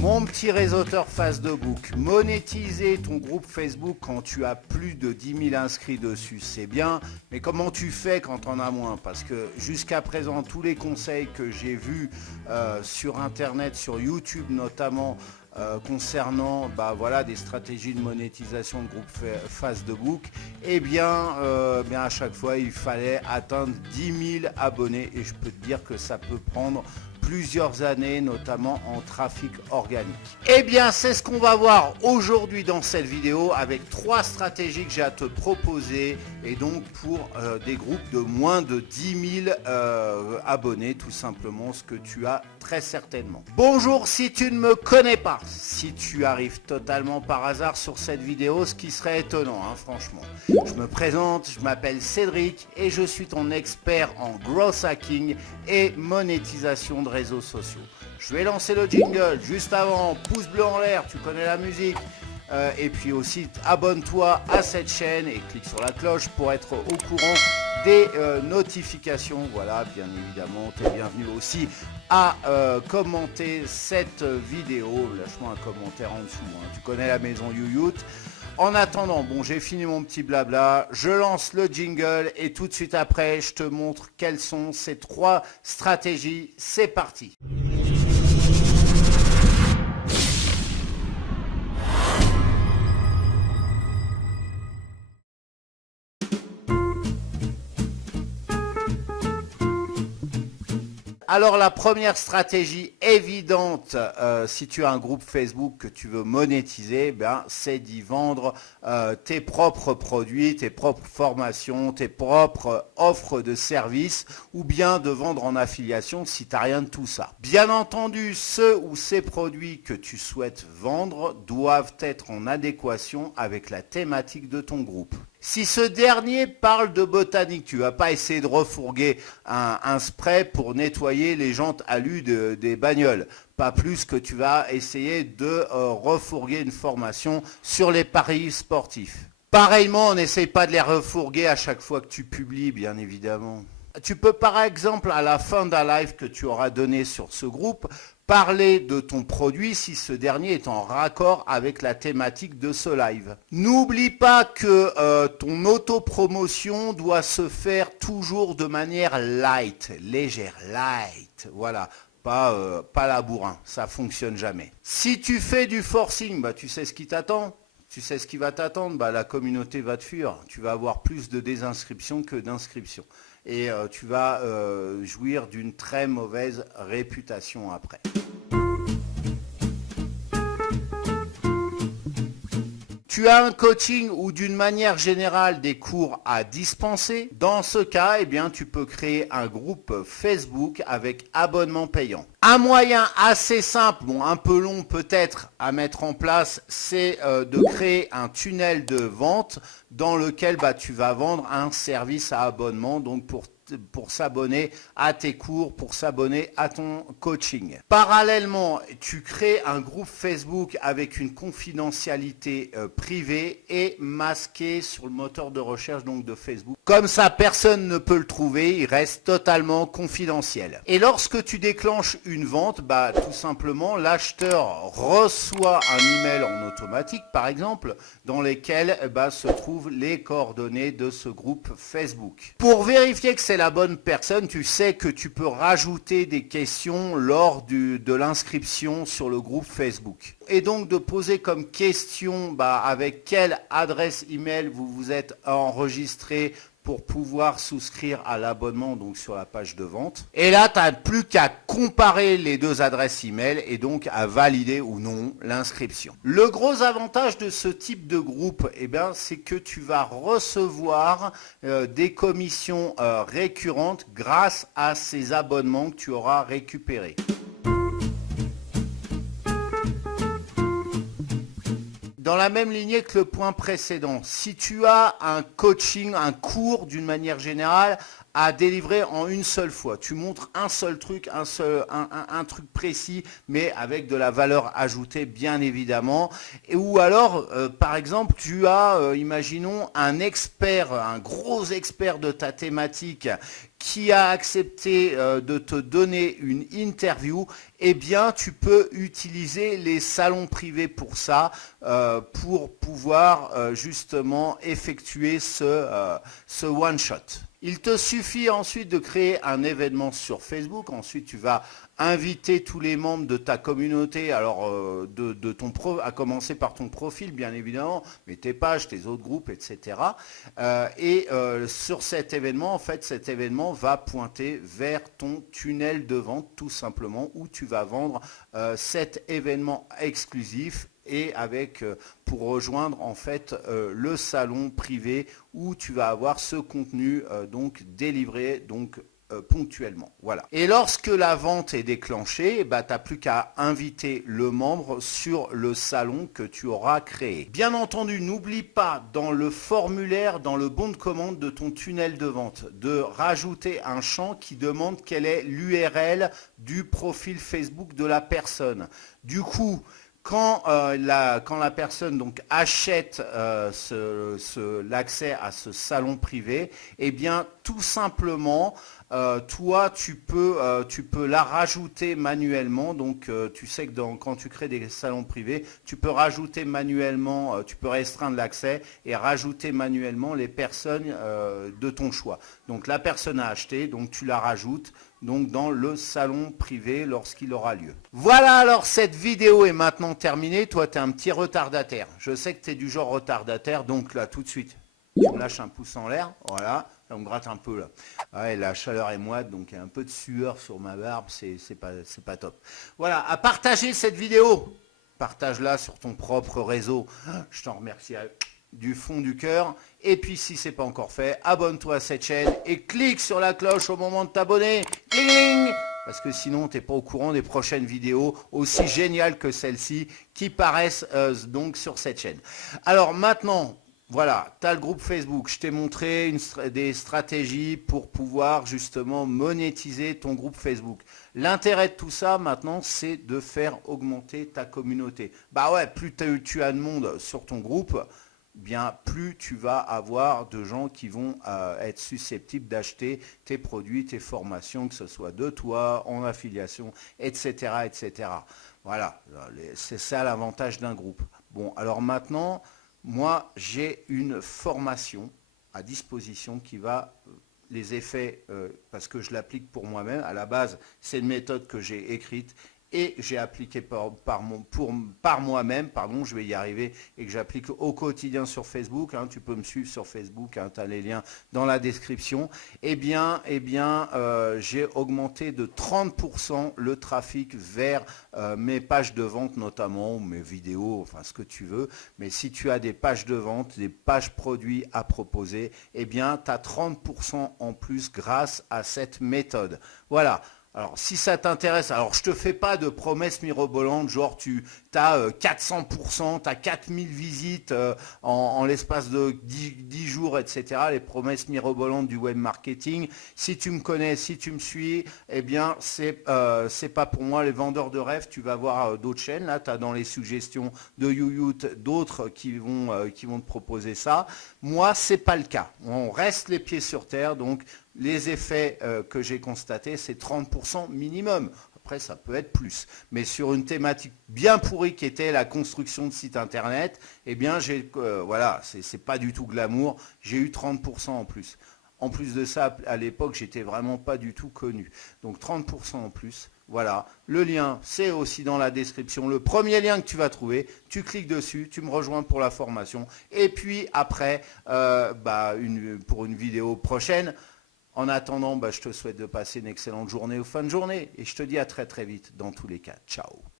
Mon petit réseauteur Facebook, monétiser ton groupe Facebook quand tu as plus de 10 000 inscrits dessus, c'est bien, mais comment tu fais quand on as moins? Parce que jusqu'à présent, tous les conseils que j'ai vus sur Internet, sur YouTube notamment, concernant des stratégies de monétisation de groupe Facebook, bien à chaque fois il fallait atteindre 10 000 abonnés et je peux te dire que ça peut prendre plusieurs années, notamment en trafic organique. Eh bien, c'est ce qu'on va voir aujourd'hui dans cette vidéo avec 3 stratégies que j'ai à te proposer et donc pour des groupes de moins de 10 000 abonnés, tout simplement, ce que tu as très certainement. Bonjour, si tu ne me connais pas, si tu arrives totalement par hasard sur cette vidéo, ce qui serait étonnant, franchement. Je me présente, je m'appelle Cédric et je suis ton expert en growth hacking et monétisation de réseaux sociaux. Je vais lancer le jingle juste avant, pouce bleu en l'air, tu connais la musique. Et puis aussi abonne-toi à cette chaîne et clique sur la cloche pour être au courant des notifications. Voilà, bien évidemment, tu es bienvenu aussi à commenter cette vidéo. Lâche-moi un commentaire en dessous, tu connais la maison YouYout. En attendant, bon, j'ai fini mon petit blabla, je lance le jingle et tout de suite après, je te montre quelles sont ces 3 stratégies. C'est parti. Alors la première stratégie évidente, si tu as un groupe Facebook que tu veux monétiser, c'est d'y vendre tes propres produits, tes propres formations, tes propres offres de services ou bien de vendre en affiliation si tu n'as rien de tout ça. Bien entendu, ceux ou ces produits que tu souhaites vendre doivent être en adéquation avec la thématique de ton groupe. Si ce dernier parle de botanique, tu ne vas pas essayer de refourguer un spray pour nettoyer les jantes alu des bagnoles. Pas plus que tu vas essayer de refourguer une formation sur les paris sportifs. Pareillement, on n'essaye pas de les refourguer à chaque fois que tu publies, bien évidemment. Tu peux par exemple, à la fin d'un live que tu auras donné sur ce groupe, parler de ton produit si ce dernier est en raccord avec la thématique de ce live. N'oublie pas que ton autopromotion doit se faire toujours de manière light, légère, light, voilà. Pas la bourrin, ça fonctionne jamais. Si tu fais du forcing, tu sais ce qui t'attend. Tu sais ce qui va t'attendre, la communauté va te fuir. Tu vas avoir plus de désinscriptions que d'inscriptions. Et tu vas jouir d'une très mauvaise réputation après. Tu as un coaching ou d'une manière générale des cours à dispenser. Dans ce cas, tu peux créer un groupe Facebook avec abonnement payant. Un moyen assez simple, un peu long peut-être à mettre en place, c'est de créer un tunnel de vente dans lequel tu vas vendre un service à abonnement, donc pour s'abonner à tes cours, pour s'abonner à ton coaching. Parallèlement, tu crées un groupe Facebook avec une confidentialité privée et masquée sur le moteur de recherche donc de Facebook. Comme ça, personne ne peut le trouver, il reste totalement confidentiel. Et lorsque tu déclenches une vente, tout simplement, l'acheteur reçoit un email en automatique, par exemple, dans lesquels se trouvent les coordonnées de ce groupe Facebook. Pour vérifier que c'est la bonne personne, tu sais que tu peux rajouter des questions lors de l'inscription sur le groupe Facebook. Et donc de poser comme question avec quelle adresse email vous vous êtes enregistré pour pouvoir souscrire à l'abonnement donc sur la page de vente. Et là, tu n'as plus qu'à comparer les 2 adresses email et donc à valider ou non l'inscription. Le gros avantage de ce type de groupe, c'est que tu vas recevoir des commissions récurrentes grâce à ces abonnements que tu auras récupérés. Dans la même lignée que le point précédent, si tu as un coaching, un cours d'une manière générale à délivrer en une seule fois. Tu montres un seul truc, un truc précis, mais avec de la valeur ajoutée, bien évidemment. Ou alors, par exemple, tu as, imaginons, un expert, un gros expert de ta thématique qui a accepté de te donner une interview, eh bien, tu peux utiliser les salons privés pour ça, pour pouvoir justement effectuer ce one-shot. Il te suffit ensuite de créer un événement sur Facebook. Ensuite, tu vas inviter tous les membres de ta communauté, alors à commencer par ton profil, bien évidemment, mais tes pages, tes autres groupes, etc. Sur cet événement, en fait, cet événement va pointer vers ton tunnel de vente, tout simplement, où tu vas vendre cet événement exclusif et pour rejoindre en fait le salon privé où tu vas avoir ce contenu donc délivré ponctuellement. Voilà. Et lorsque la vente est déclenchée, tu n'as plus qu'à inviter le membre sur le salon que tu auras créé. Bien entendu, n'oublie pas dans le formulaire, dans le bon de commande de ton tunnel de vente, de rajouter un champ qui demande quelle est l'URL du profil Facebook de la personne. Du coup, quand la personne donc achète l'accès à ce salon privé, eh bien tout simplement, toi tu peux la rajouter manuellement. Donc tu sais que quand tu crées des salons privés, tu peux rajouter manuellement, tu peux restreindre l'accès et rajouter manuellement les personnes de ton choix. Donc la personne a acheté, donc tu la rajoutes donc dans le salon privé lorsqu'il aura lieu. Voilà, alors cette vidéo est maintenant terminée. Toi, tu es un petit retardataire. Je sais que tu es du genre retardataire, donc là, tout de suite, tu me lâches un pouce en l'air. Voilà, on me gratte un peu là. Ouais, la chaleur est moite, donc il y a un peu de sueur sur ma barbe, c'est pas top. Voilà, à partager cette vidéo. Partage-la sur ton propre réseau. Je t'en remercie du fond du cœur. Et puis si ce n'est pas encore fait, abonne-toi à cette chaîne et clique sur la cloche au moment de t'abonner. Parce que sinon tu n'es pas au courant des prochaines vidéos aussi géniales que celle-ci qui paraissent donc sur cette chaîne. Alors maintenant, voilà, tu as le groupe Facebook. Je t'ai montré des stratégies pour pouvoir justement monétiser ton groupe Facebook. L'intérêt de tout ça maintenant, c'est de faire augmenter ta communauté. Bah ouais, plus tu as de monde sur ton groupe, bien plus tu vas avoir de gens qui vont être susceptibles d'acheter tes produits, tes formations, que ce soit de toi, en affiliation, etc. etc. Voilà, c'est ça l'avantage d'un groupe. Bon, alors maintenant, moi j'ai une formation à disposition qui va les effets, parce que je l'applique pour moi-même. À la base, c'est une méthode que j'ai écrite et j'ai appliqué par moi-même, pardon, je vais y arriver, et que j'applique au quotidien sur Facebook. Hein, tu peux me suivre sur Facebook, hein, tu as les liens dans la description. Eh bien, j'ai augmenté de 30% le trafic vers mes pages de vente notamment, ou mes vidéos, enfin ce que tu veux. Mais si tu as des pages de vente, des pages produits à proposer, eh bien, tu as 30% en plus grâce à cette méthode. Voilà. Alors, si ça t'intéresse, alors je te fais pas de promesses mirobolantes, genre tu as 400%, tu as 4000 visites en l'espace de 10 jours, etc. Les promesses mirobolantes du web marketing. Si tu me connais, si tu me suis, eh bien, c'est pas pour moi les vendeurs de rêves. Tu vas voir d'autres chaînes. Là, tu as dans les suggestions de YouYout d'autres qui vont te proposer ça. Moi, c'est pas le cas. On reste les pieds sur terre, donc les effets que j'ai constatés, c'est 30% minimum. Après, ça peut être plus. Mais sur une thématique bien pourrie qui était la construction de sites internet, eh bien, voilà, c'est pas du tout glamour. J'ai eu 30% en plus. En plus de ça, à l'époque, j'étais vraiment pas du tout connu. Donc 30% en plus. Voilà, le lien, c'est aussi dans la description. Le premier lien que tu vas trouver, tu cliques dessus, tu me rejoins pour la formation. Et puis après, pour une vidéo prochaine. En attendant, je te souhaite de passer une excellente journée ou fin de journée. Et je te dis à très très vite dans tous les cas. Ciao.